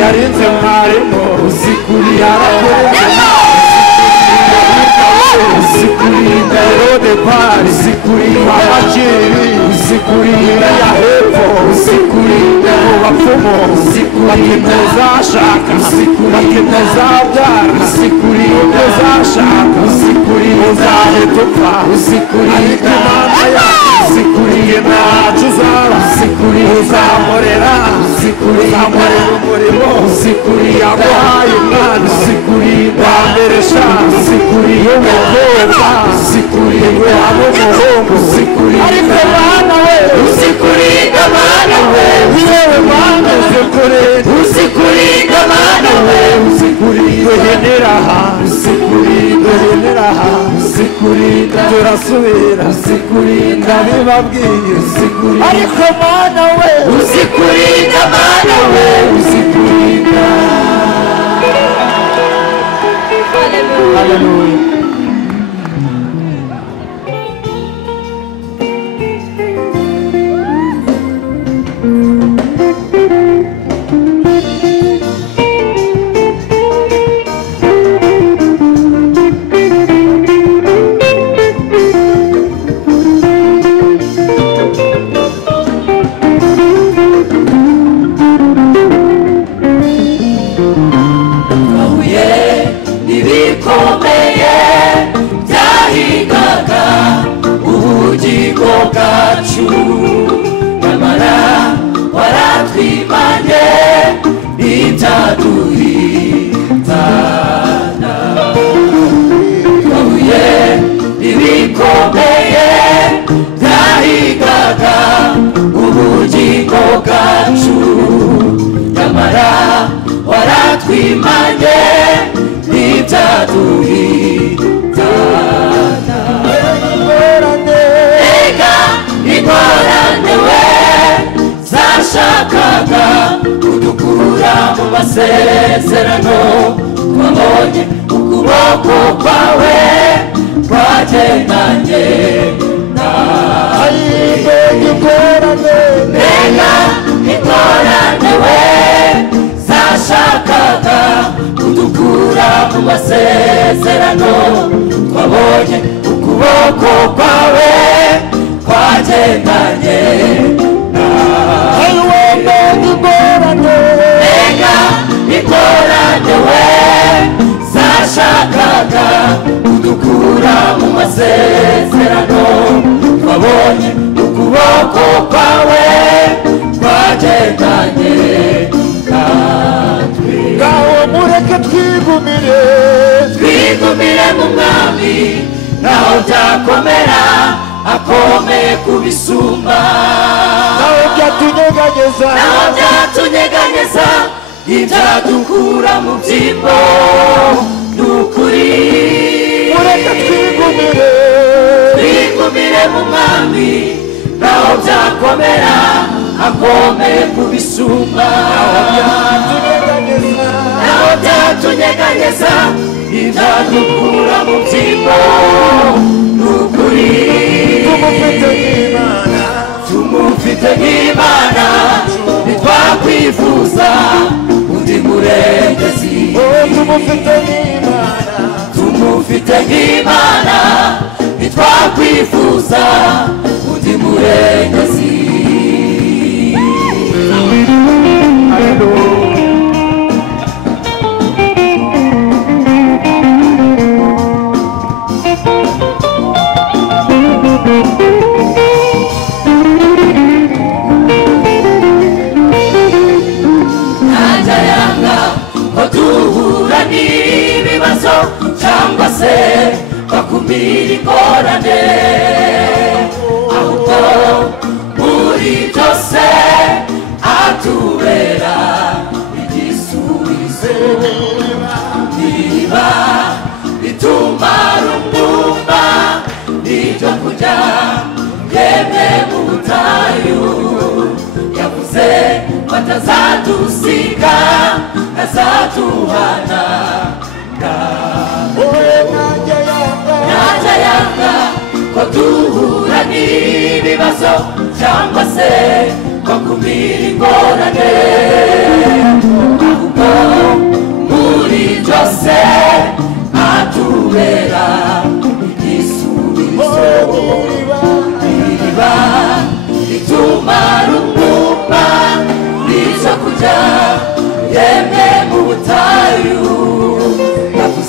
Yarinze mwarimo uzikurinda uzikurinda rode pari uzikurinda amajeri uzikurinda ya hepfo uzikurinda abapfumu uzikurinda zashaka uzikurinda zabyara uzikurinda zashaka uzikurinda hetupfa uzikurinda uzikurinda tuzara uzikurinda uzamorera uzamorera umurimo uzikurinda aguhaye umwana uzikurinda mberesha uzikurinda umukobwa uzikurinda ab'umuhungu uzikurinda ariko mwana we uzikurinda mwana we yewe mwana uzikurinda mwana we uzikurinda heneraha uzikurinda turasubira uzikurinda bibabwiye uzikurinda ariko mwana we uzikurinda mwana we uzikurinda. Hallelujah. Amasezerano twabonye ukuboko kwawe kwagendanye nawe mbega ingorane we zashakaga kudukura mu masezerano twabonye ukuboko kwawe kwagendanye nawe ingorane we zashakaga kudukura mu masezerano twabonye ukuboko kwawe kwagendanye natwe ngaho mureke twigumire mu mwami naho byakomera akomeye kubisumba naho byatunyeganyeza ibyadukura mu byimbo n'ukuri mureke twigumire mu mwami naho byakomera akomeye kubisumba naho byatunyeganyeza ibyadukura mu byimbo n'ukuri tumufite nk'Imana ntitwakwifuza undi murengezi tumufite nk'Imana ntitwakwifuza undi murengezi. N'ibibazo cyangwa se bakumira ingorane ahubwo muri byose atubera igisubizo niba bitumara umwumva n'ibyo kurya yemwe mu butayu yavuze batazadusiga azaduhana najya yanga ko duhura n'ibibazo cyangwa se bakumira ingorane ahubwo muri byo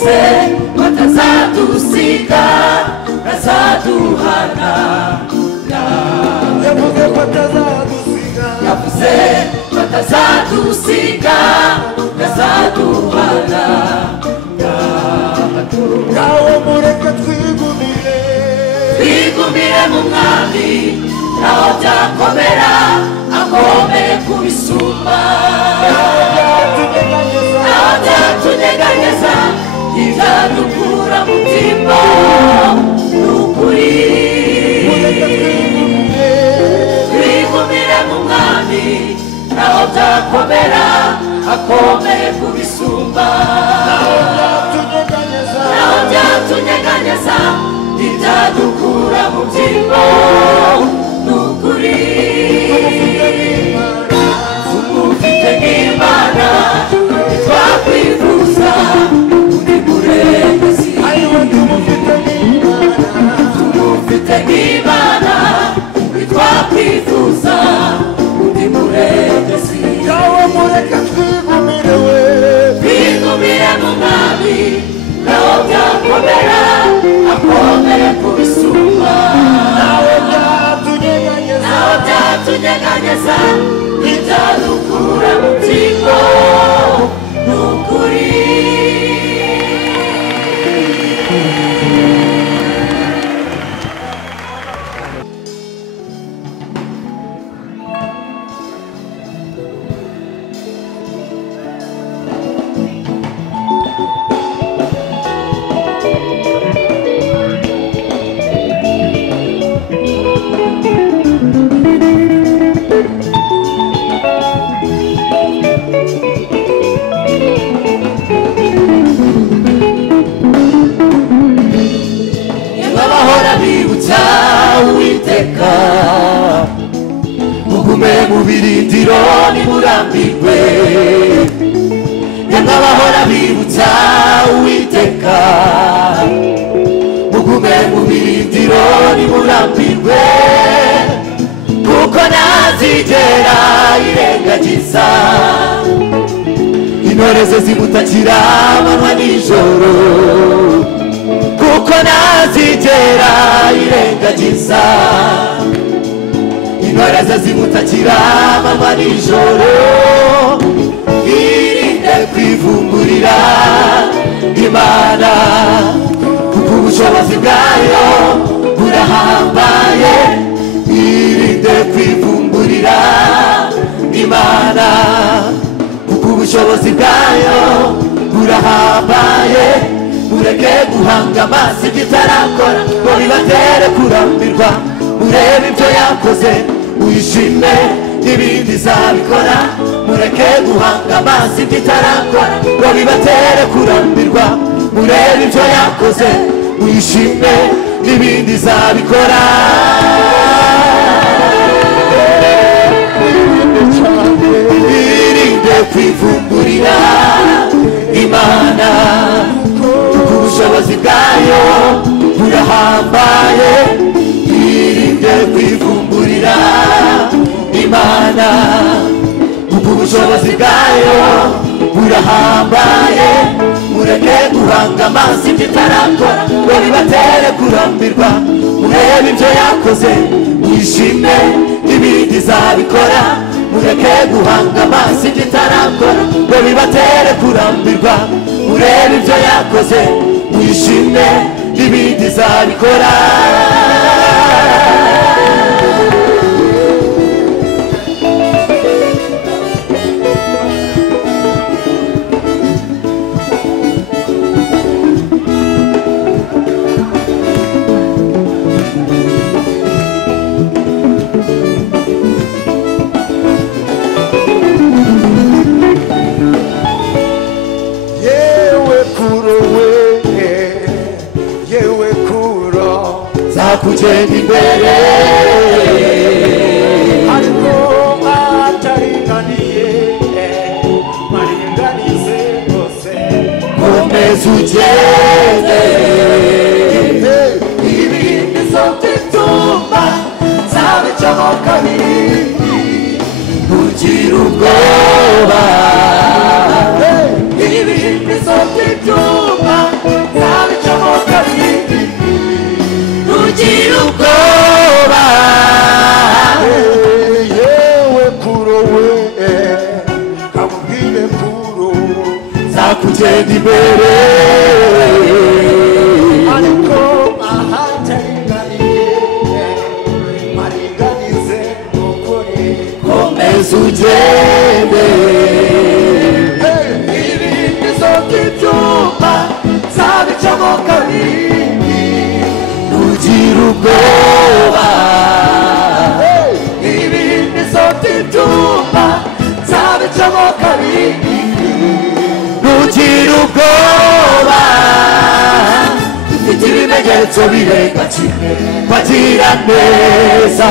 yavuze batazadusiga bazaduhana yavuze batazadusiga yavuze batazadusiga bazaduhana ngaho mureke twigumire mu mwami naho byakomera akomeye kubisumba naho byatunyeganyeza ibyadukura mu mutima n'ukuri twigumire mu mwami naho byakomera akomeye kubisumba naho byatunyeganyeza ibyadukura mu mutima n'ukuri tumufite nk'Imana twakwifuza undi murengezi tumufite nk'Imana twakwifuza undi murengezi ngaho mureke twigumire mu mwami naho byakomera akomeye kubisumba naho byatunyeganyeza ibyadukura mu mutima n'ukuri Uwiteka mugume mu birindiro nimurambirwe yemwe abahora bibutsa Uwiteka mugume mu birindiro nimurambirwe kuko ntazigera irengagiza intore ze zimutakira amanywa n'ijoro kuko ntazigera irengagiza intore ze zimutakira amanywa n'ijoro irinde kwivumburira Imana kuko ubushobozi bwayo burahambaye irinde kwivumburira Imana kuko ubushobozi bwayo burahambaye mureke guhanga amaso ibyo itarakora ngo bibatere kurambirwa murebe ibyo yakoze uyishime n'ibindi izabikora mureke guhanga amaso ibyo itarakora ngo bibatere kurambirwa murebe ibyo yakoze uyishime n'ibindi izabikora irinde kwivumburira Imana ubushobozi bwayo burahambaye irinde kwivumburira Imana kuko ubushobozi bwayo burahambaye mureke guhanga amaso ibyo itarakora ngo bibatere kurambirwa murebe ibyo yakoze mwishime n'ibindi izabikora mureke guhanga amaso ibyo itarakora ngo bibatere kurambirwa murebe ibyo yakoze mwishime n'ibindi izabikora kugenda imbere ariko ataringaniye maringanize rwose komeza ugende ibihindizo by'itumba zabicamo kabiri ntugire ubwoba ibihindizo by'itumba kugenda imbere ariko ahataringaniye maringanize ukuri komeza ugende ibihindizo by'ibyuma zabicamo kabiri ntugire ubwoba ibihindizo by'ibyuma zabicamo kabiri ntugire ubwoba dufite ibimenyetso birenga kimwe bagira neza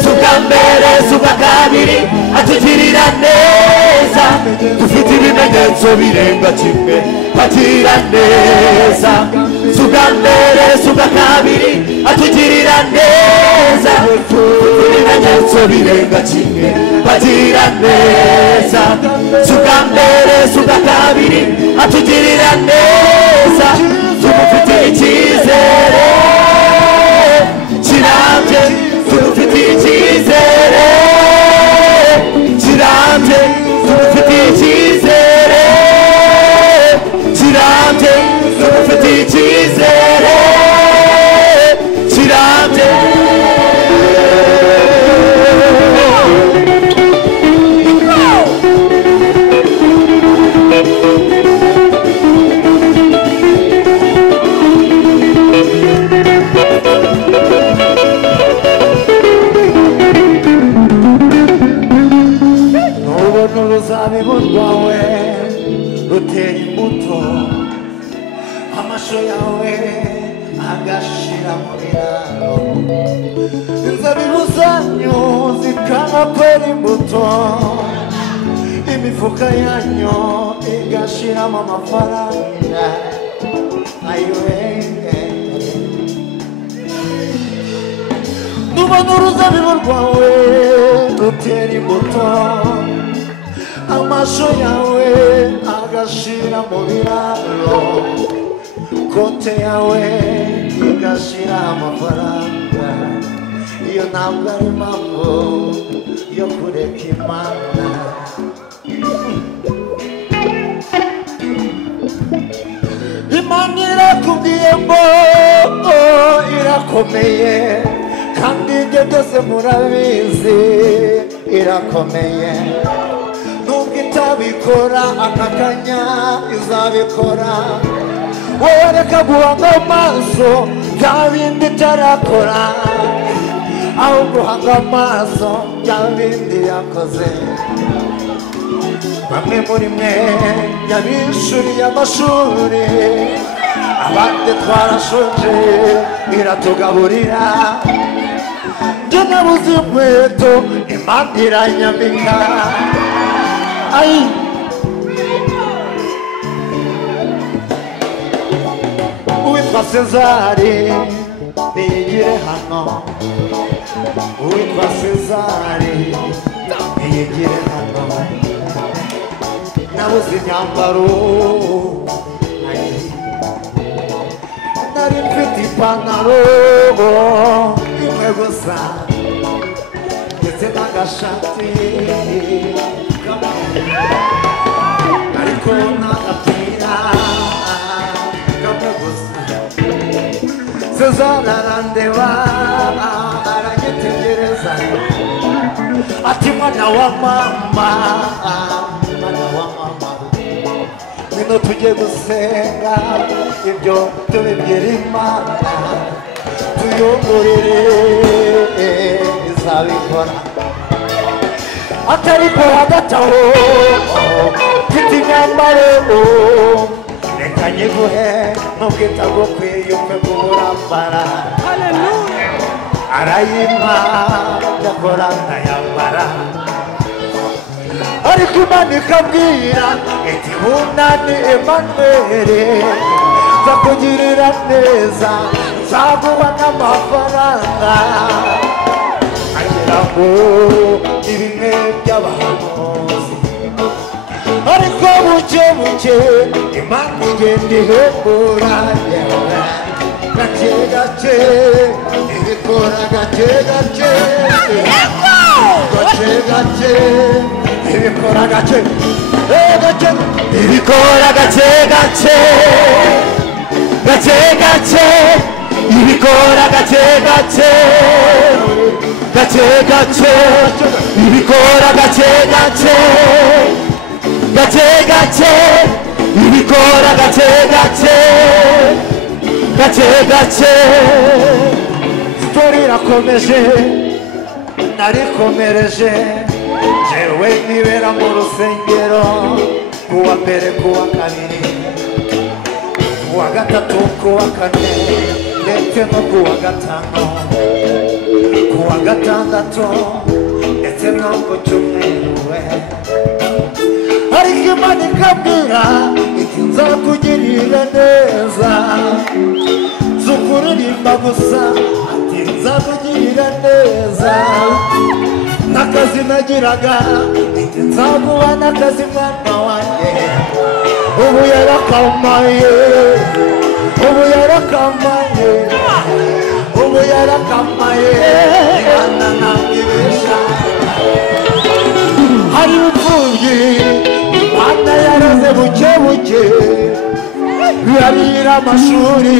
si ubwa mbere si ubwa kabiri atugirira neza dufite ibimenyetso birenga kimwe bagira neza si ubwa mbere si ubwa kabiri atugirira neza dufite ibimenyetso birenga kimwe bagira neza si ubwa mbere si ubwa kabiri atugirira neza tumufitiye icyizere kirambye tumufitiye icyizere kirambye tumufitiye icyizere kirambye tumufitiye icyizere kirambye uruzabibu rwawe ruteye imbuto amasho yawe agashira mu biraro inzabibu zanyu zikanakwera imbuto imifuka yanyu igashiramo amafaranga ayiwe nubona uruzabibu rwawe rutera imbuto amasho yawe agashira mu biraro konte yawe igashira amafaranga iyo ntabwo ari impamvu yo kureka Imana Imana irakubwiye ngo irakomeye kandi ibyo byose murabizi irakomeye nubwo itabikora aka kanya izabikora wowe reka guhanga amaso bya bindi itarakora aho guhanga amaso bya bindi yakoze bamwe muri mwe yabishuriye amashuri abandi twarashonje iratugaburira njye nabuze inkweto Imana iranyambika Ay uwitwa Cezari niyigire hano uwitwa Cezari niyigire hano nabuze imyambaro nari mfite ipantaro imwe gusa ndetse n'agashati ariko n'agapira kamwe gusa Cezari arandeba aranyitegereza ati mwana wa mama mwana wa mama ngwino tujye gusenga ibyo tubibwira Imana tuyongorere izabikora atariko hagati aho mfite imyambaro reka nyiguhe nubwo itagukwiye umpe kuburambara arayimpa yakora ndayambara ariko Imana ikambwira iti bunani Emanueli nzakugirira neza nzaguha n'amafaranga agira ngo ibimwe by'abahanuzi ariko buke buke Imana igenda ihembura gake gake ibikora gake gake gake gake ibikora gake gake ibikora gake gake gake gake ibikora gake gake gake gake ibikora gake gake gake gake ibikora gake gake gake gake sitori irakomeje narikomereje jewe nibera mu rusengero kuwa mbere kuwa kabiri kuwa gatatu kuwa kane ndetse no kuwa gatanu kuwa gatandatu ndetse no ku cyumweru ariko Imana ikambwira iti nzakugirira neza zukuririmba gusa ati nzakugirira neza n'akazi nagiraga iti nzaguha n'akazi mwana wanjye ubu yarakamaye ubu yarakamaye ubu yarakamaye Imana ntabwibesha hari imfubyi Imana yaraze buke buke yarira amashuri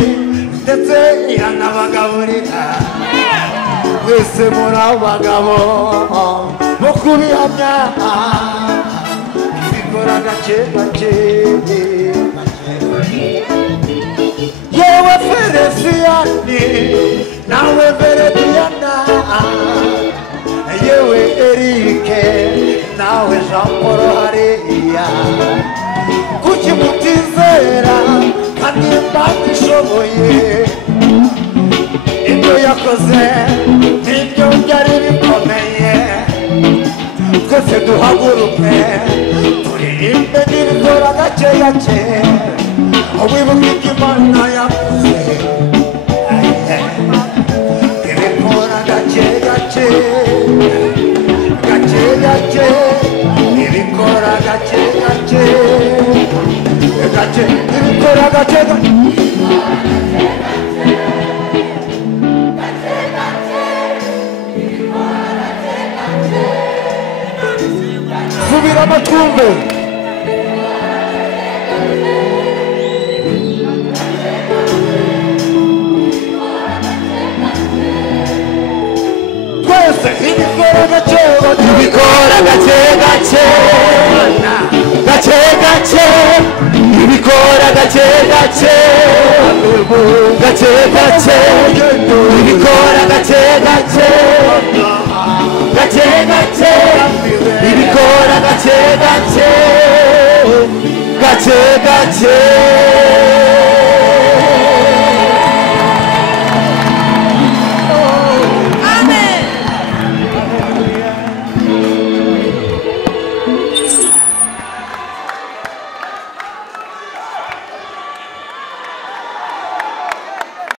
ndetse iranabagaburira mwese muri abagabo bo kubihamya bikora gake gake yewe Feresiyani nawe Verediyana yewe Erike nawe Jean Paul hariya kuki mutizera kandi Imana ishoboye ibyo yakoze nibyo byari bikomeye twese duhaguruke turirimbe n'ibikora gake gake wibuke ibyo Imana yakoze ibikora gake gake gake gake ibikora gake gake gake ibikora gake gake subira amatumbe twese ibikora gake ibikora gake gake gake gake ibikora gake gake gake gake ibikora gake gake gake gake ibikora gake gake gake gake